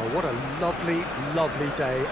Oh, what a lovely, lovely day.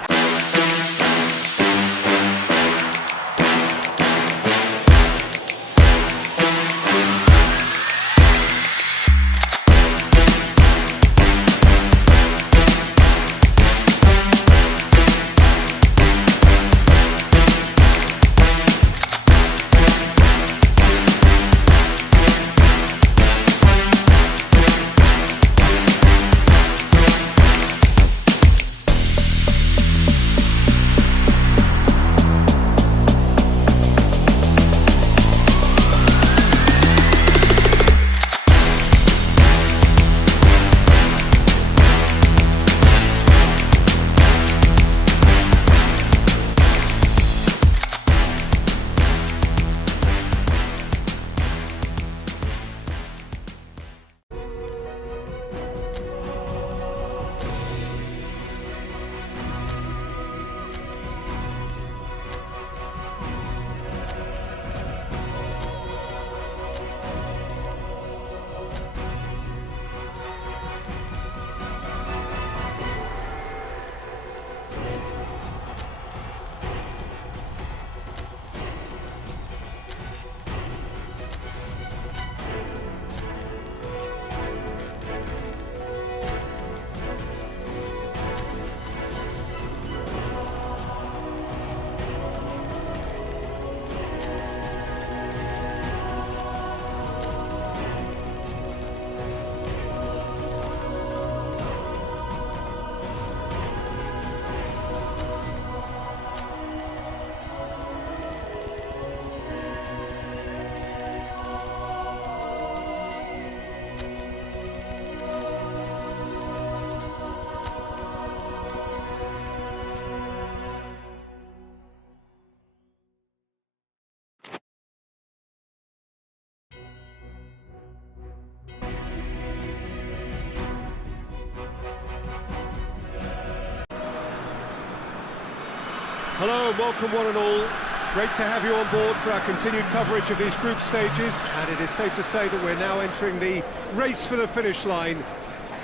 Hello and welcome one and all. Great to have you on board for our continued coverage of these group stages, and it is safe to say that we're now entering the race for the finish line.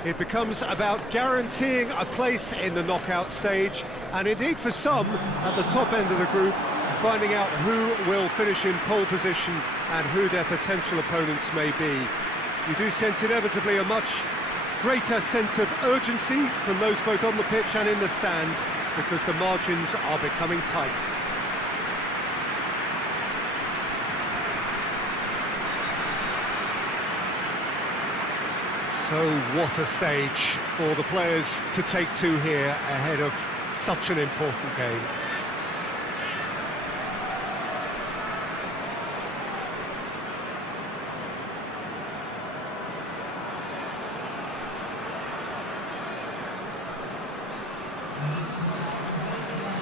It becomes about guaranteeing a place in the knockout stage, and indeed for some at the top end of the group, finding out who will finish in pole position and who their potential opponents may be. You do sense inevitably a much greater sense of urgency from those both on the pitch and in the stands, because the margins are becoming tight. So what a stage for the players to take to here ahead of such an important game.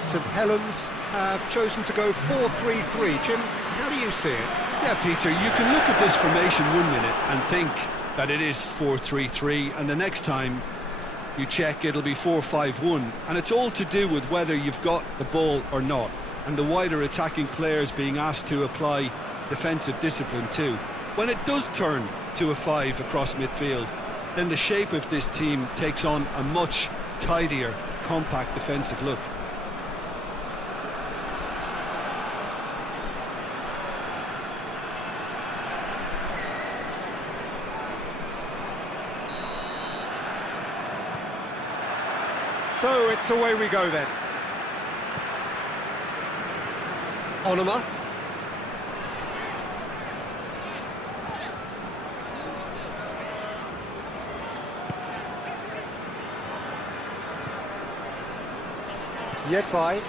Saint Helens have chosen to go 4-3-3. Jim, how do you see it? Yeah, Peter, you can look at this formation 1 minute and think that it is 4-3-3, and the next time you check it'll be 4-5-1, and it's all to do with whether you've got the ball or not, and the wider attacking players being asked to apply defensive discipline too. When it does turn to a 5 across midfield, then the shape of this team takes on a much tidier, compact defensive look. So it's away we go then. Onoma. Yetai.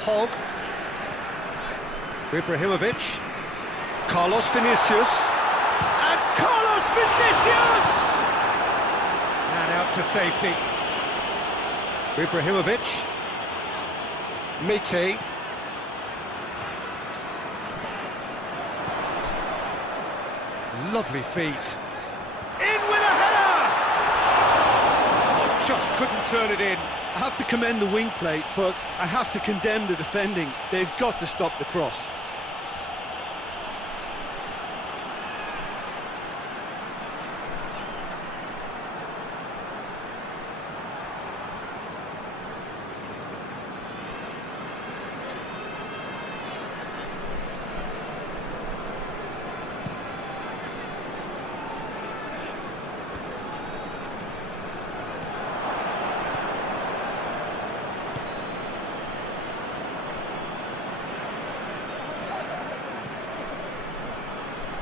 Hogg. Ibrahimovic. Carlos Vinicius. And Carlos Vinicius! And out to safety. Ibrahimovic. Mite. Lovely feet. In with a header! Oh, just couldn't turn it in. I have to commend the wing play, but I have to condemn the defending. They've got to stop the cross.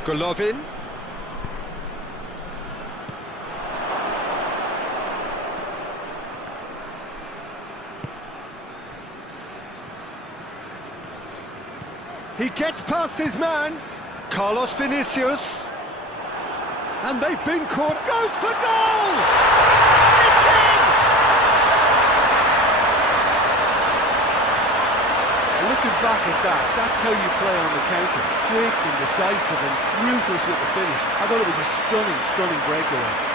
Golovin. He gets past his man, Carlos Vinicius. And they've been caught. Goes for goal! It's in! Looking back at that, that's how you play on the counter. Quick and decisive and ruthless with the finish. I thought it was a stunning, stunning breakaway.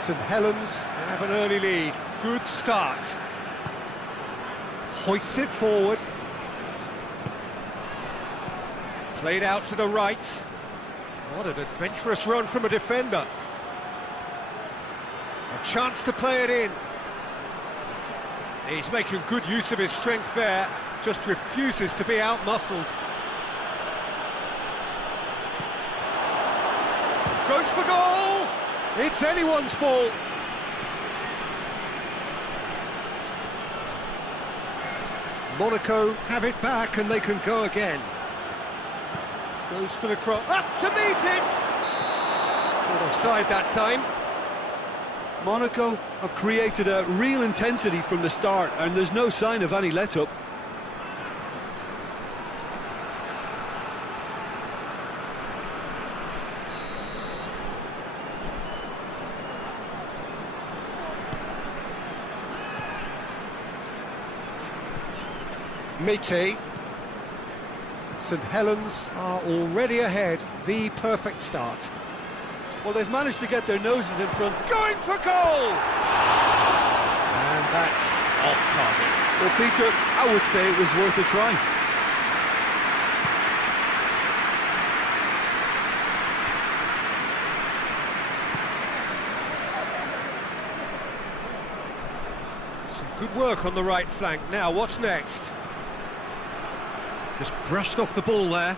Saint Helens have an early lead. Good start. Hoists it forward. Played out to the right. What an adventurous run from a defender. A chance to play it in. He's making good use of his strength there. Just refuses to be out-muscled. Goes for goal! It's anyone's ball. Monaco have it back and they can go again. Goes for the cross. Up to meet it! Not offside that time. Monaco have created a real intensity from the start and there's no sign of any let-up. Mete. St Helens are already ahead. The perfect start. Well, they've managed to get their noses in front. Going for goal! And that's off target. Well, Peter, I would say it was worth a try. Some good work on the right flank. Now, what's next? Just brushed off the ball there.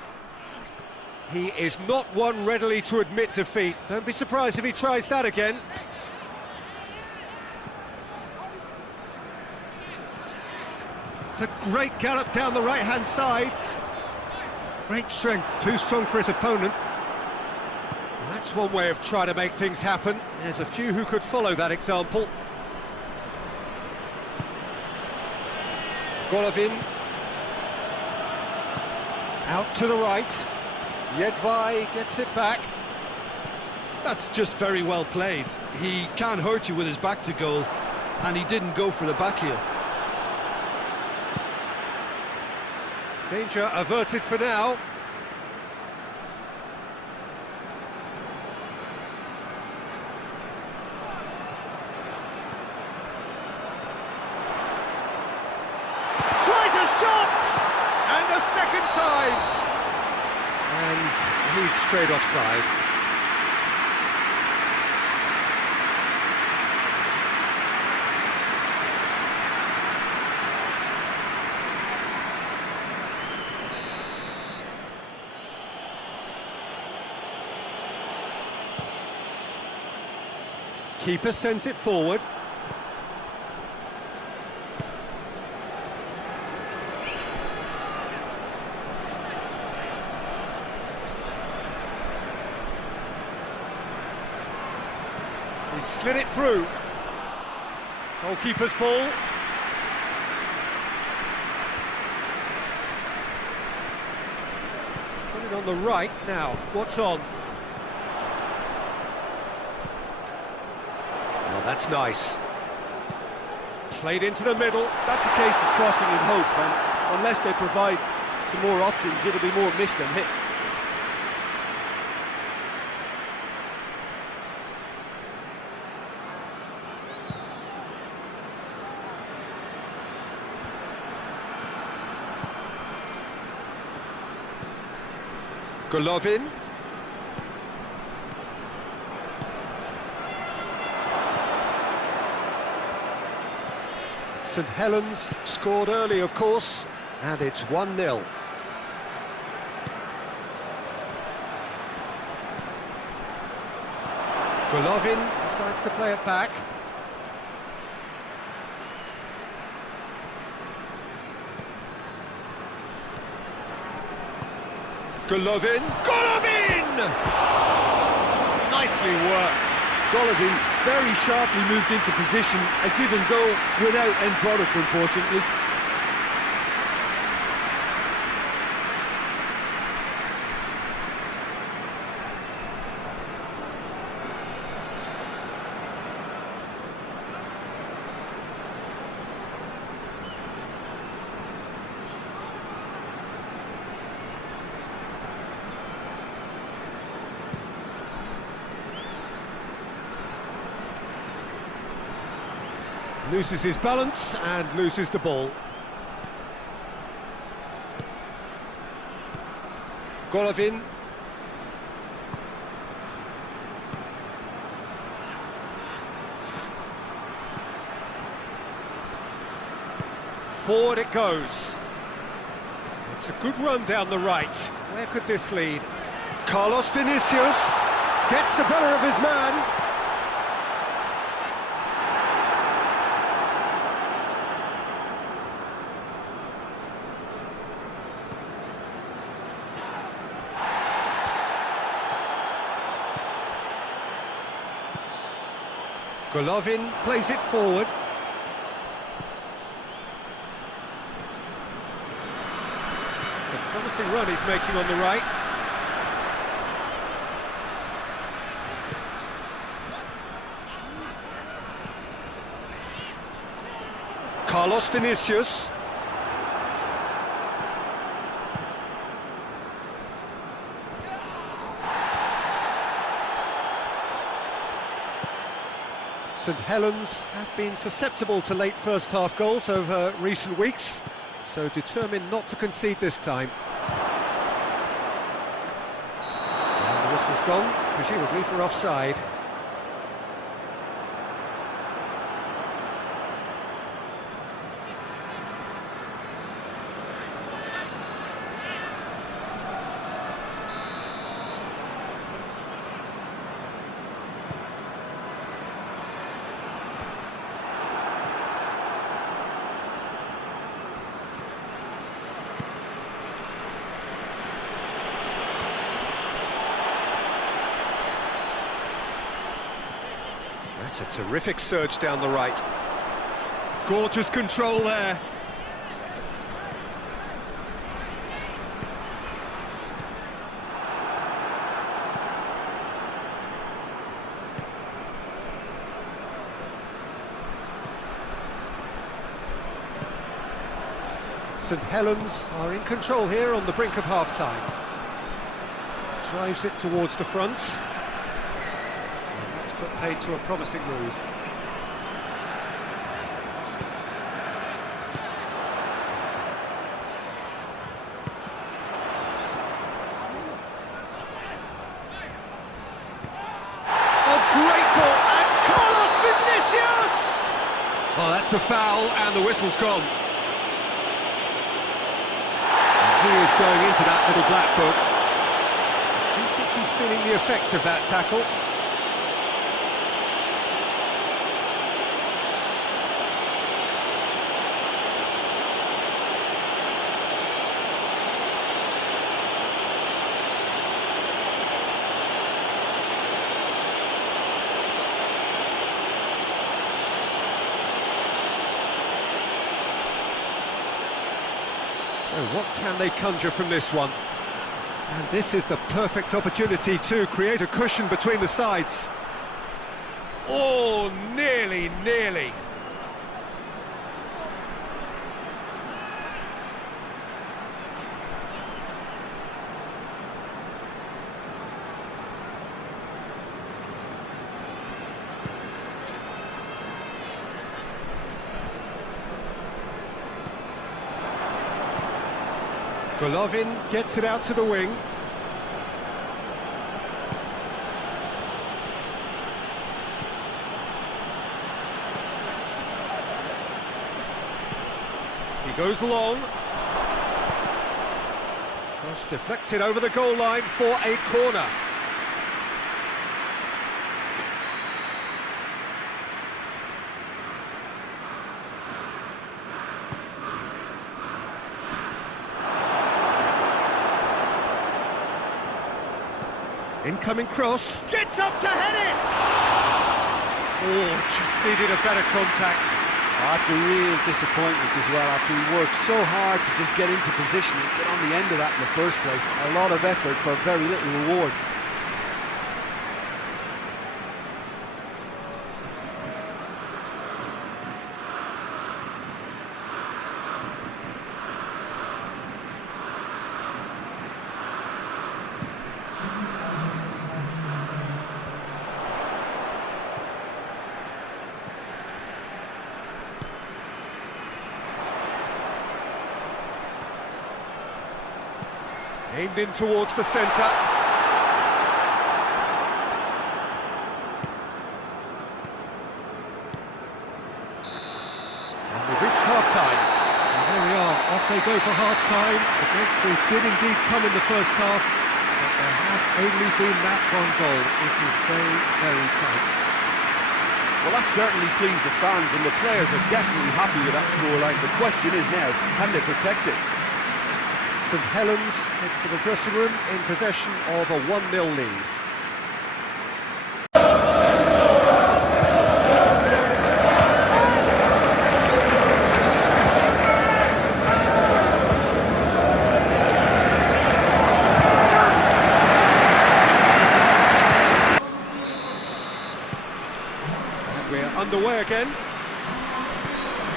He is not one readily to admit defeat. Don't be surprised if he tries that again. It's a great gallop down the right-hand side. Great strength, too strong for his opponent. That's one way of trying to make things happen. There's a few who could follow that example. Golovin. Out to the right. Jedvaj gets it back. That's just very well played. He can't hurt you with his back to goal, and he didn't go for the back heel. Danger averted for now. Tries a shot! And a second time! And he's straight offside. Keeper sends it forward. He slid it through. Goalkeeper's ball. He's put it on the right now. What's on? Oh, that's nice. Played into the middle. That's a case of crossing in hope, and unless they provide some more options, it'll be more miss than hit. Golovin. Saint Helens scored early, of course, and it's 1-0. Golovin decides to play it back. Golovin! Golovin! Nicely worked. Golovin very sharply moved into position, a give and go without end product, unfortunately. Loses his balance and loses the ball. Golovin. Forward it goes. It's a good run down the right. Where could this lead? Carlos Vinicius gets the better of his man. Golovin plays it forward. It's a promising run he's making on the right. Carlos Vinicius. Saint Helens have been susceptible to late first-half goals over recent weeks, so determined not to concede this time. And the whistle's gone, presumably for offside. That's a terrific surge down the right. Gorgeous control there. St Helens are in control here on the brink of half-time. Drives it towards the front. Put paid to a promising move. A great ball, and Carlos Vinicius! Oh, that's a foul, and the whistle's gone. And he is going into that little black book. Do you think he's feeling the effects of that tackle? So what can they conjure from this one? And this is the perfect opportunity to create a cushion between the sides. Oh, nearly. Golovin gets it out to the wing. He goes long. Cross deflected over the goal line for a corner. Incoming cross. Gets up to head it! Oh, just needed a better contact. Oh, that's a real disappointment as well, after he worked so hard to just get into position and get on the end of that in the first place. A lot of effort for very little reward. Aimed in towards the centre. And we've reached half-time. And there we are, off they go for half-time. The breakthrough did indeed come in the first half, but there has only been that one goal. It is very, very tight. Well, that certainly pleased the fans, and the players are definitely happy with that scoreline. The question is now, can they protect it? Saint Helens head for the dressing room in possession of a 1-0 lead. And we're underway again.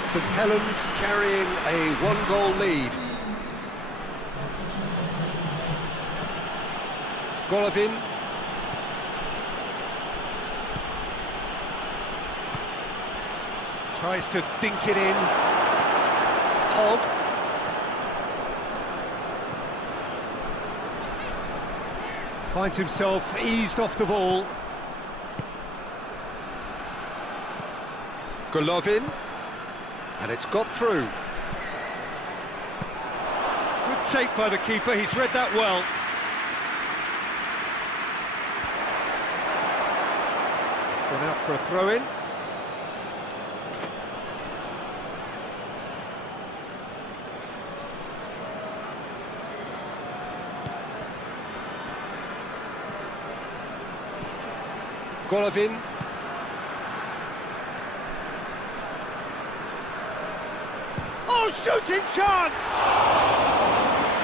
Saint Helens carrying a 1-goal lead. Golovin. Tries to dink it in. Hogg. Finds himself eased off the ball. Golovin. And it's got through. Good take by the keeper, he's read that well. Gone out for a throw-in. Golovin. Oh, shooting chance!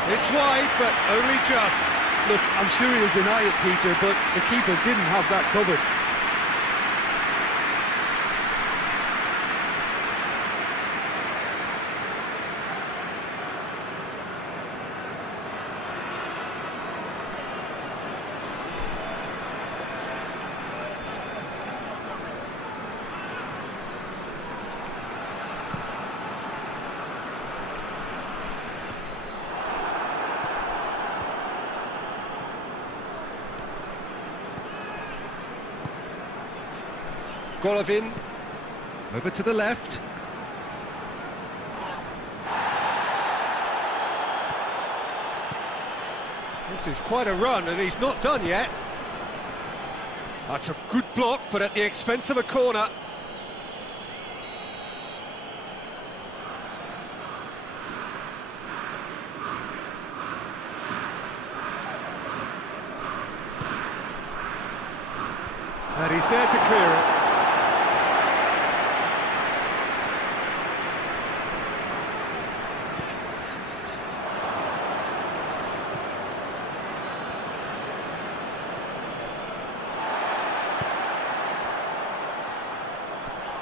It's wide, but only just. Look, I'm sure he'll deny it, Peter, but the keeper didn't have that covered. Golovin, over to the left. This is quite a run, and he's not done yet. That's a good block, but at the expense of a corner. And he's there to clear it.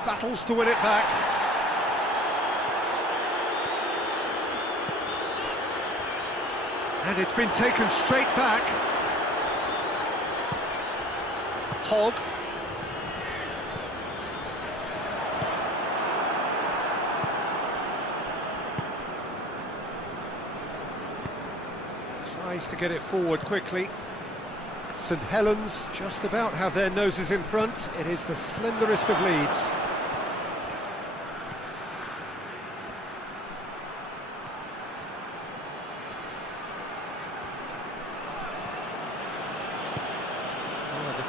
Battles to win it back. And it's been taken straight back. Hogg. Tries to get it forward quickly. Saint Helens just about have their noses in front. It is the slenderest of leads.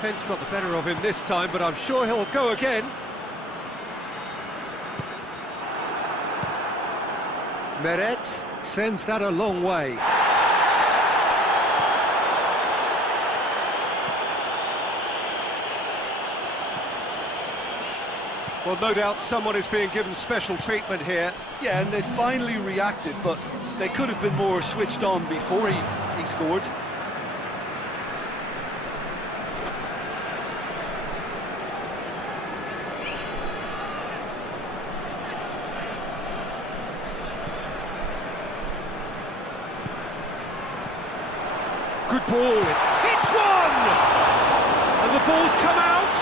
defence got the better of him this time, but I'm sure he'll go again. Meret sends that a long way. Well, no doubt someone is being given special treatment here. Yeah, and they finally reacted, but they could have been more switched on before he scored. Good ball, it hits one! And the ball's come out!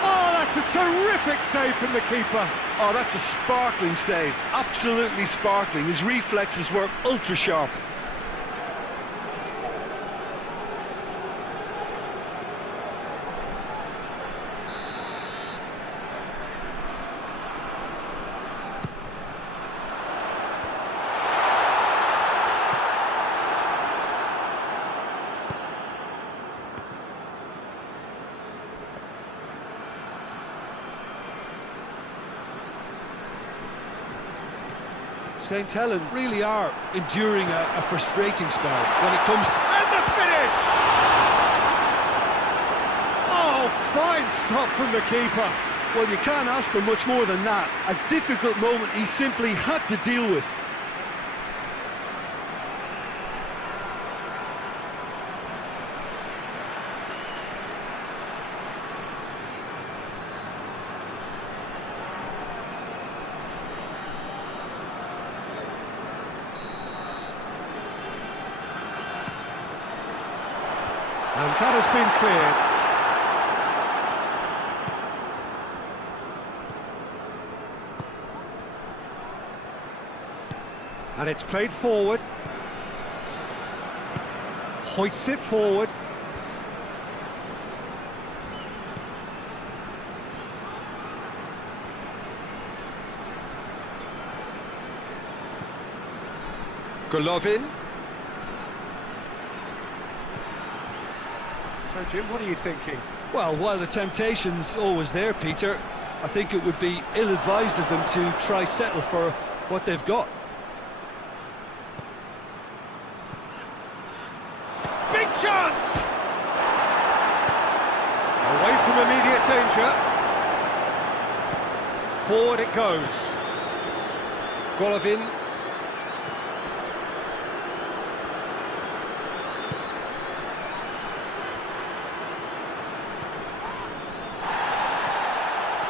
Oh, that's a terrific save from the keeper. Oh, that's a sparkling save, absolutely sparkling. His reflexes were ultra sharp. Saint Helens really are enduring a frustrating spell when it comes to... And the finish! Oh, fine stop from the keeper. Well, you can't ask for much more than that. A difficult moment he simply had to deal with. And that has been cleared. And it's played forward. Hoists it forward. Golovin. So, Jim, what are you thinking? Well, while the temptation's always there, Peter, I think it would be ill-advised of them to try settle for what they've got. Big chance! Away from immediate danger. Forward it goes. Golovin.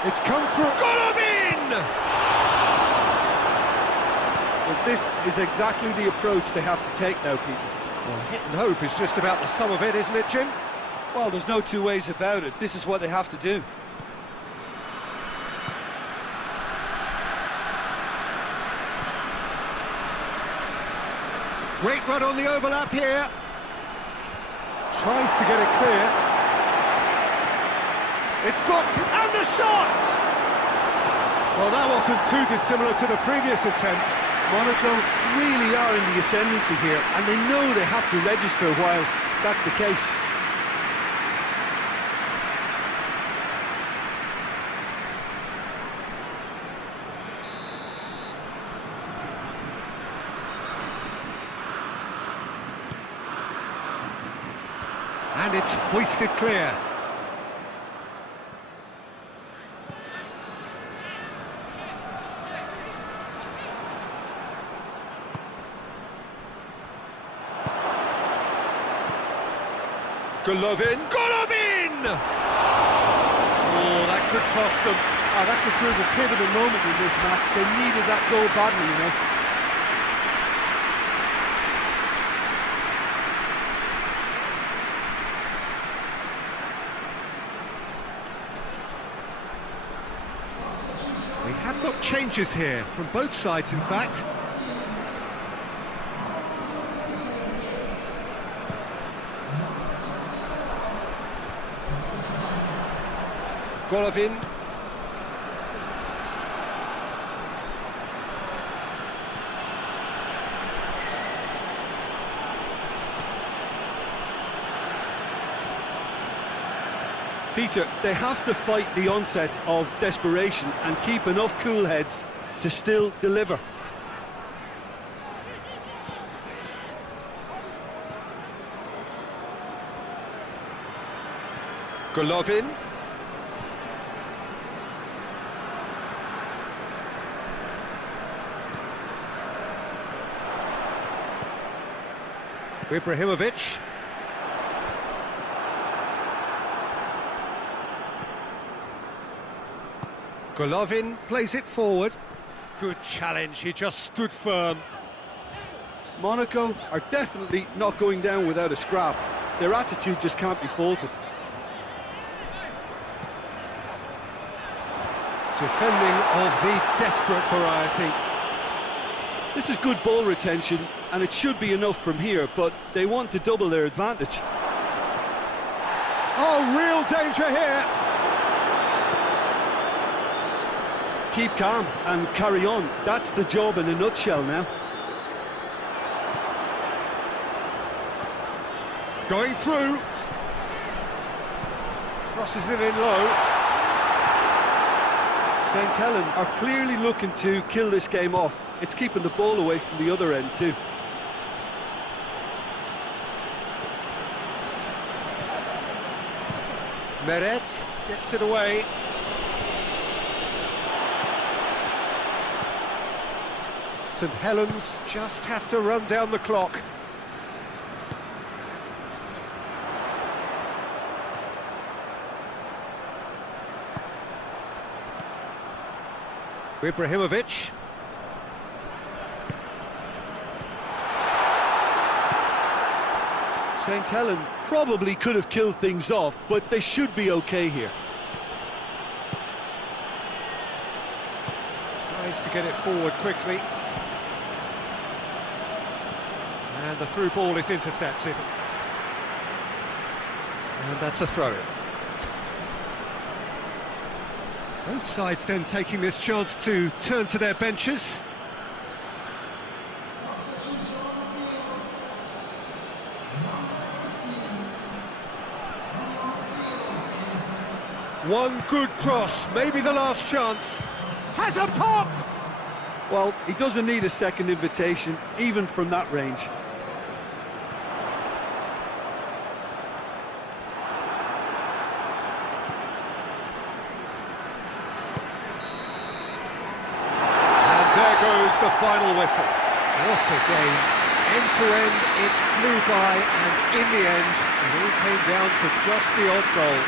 It's come through. Golovin! Well, this is exactly the approach they have to take now, Peter. Well, hit and hope is just about the sum of it, isn't it, Jim? Well, there's no two ways about it. This is what they have to do. Great run on the overlap here. Tries to get it clear. It's got... and the shot! Well, that wasn't too dissimilar to the previous attempt. Monaco really are in the ascendancy here, and they know they have to register while that's the case. And it's hoisted clear. Golovin. Golovin! Oh, that could cost them. Oh, that could prove a pivotal moment in this match. They needed that goal badly, you know. We have got changes here, from both sides, in fact. Golovin. Peter, they have to fight the onset of desperation and keep enough cool heads to still deliver. Golovin. Ibrahimovic. Golovin plays it forward. Good challenge, he just stood firm. Monaco are definitely not going down without a scrap. Their attitude just can't be faulted. Defending of the desperate variety. This is good ball retention, and it should be enough from here, but they want to double their advantage. Oh, real danger here! Keep calm and carry on. That's the job in a nutshell now. Going through. Crosses it in low. Saint Helens are clearly looking to kill this game off. It's keeping the ball away from the other end too. Meret gets it away. Saint Helens just have to run down the clock. Ibrahimovic. Saint Helens probably could have killed things off, but they should be okay here. Tries to get it forward quickly. And the through ball is intercepted. And that's a throw-in. Both sides then taking this chance to turn to their benches. One good cross, maybe the last chance. Has a pop! Well, he doesn't need a second invitation, even from that range. The final whistle. What a game. End to end, it flew by, and in the end, it all came down to just the odd goal.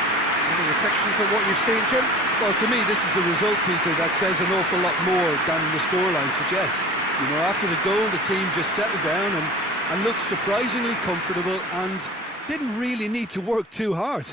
Any reflections on what you've seen, Jim? Well, to me, this is a result, Peter, that says an awful lot more than the scoreline suggests. You know, after the goal, the team just settled down and looked surprisingly comfortable and didn't really need to work too hard.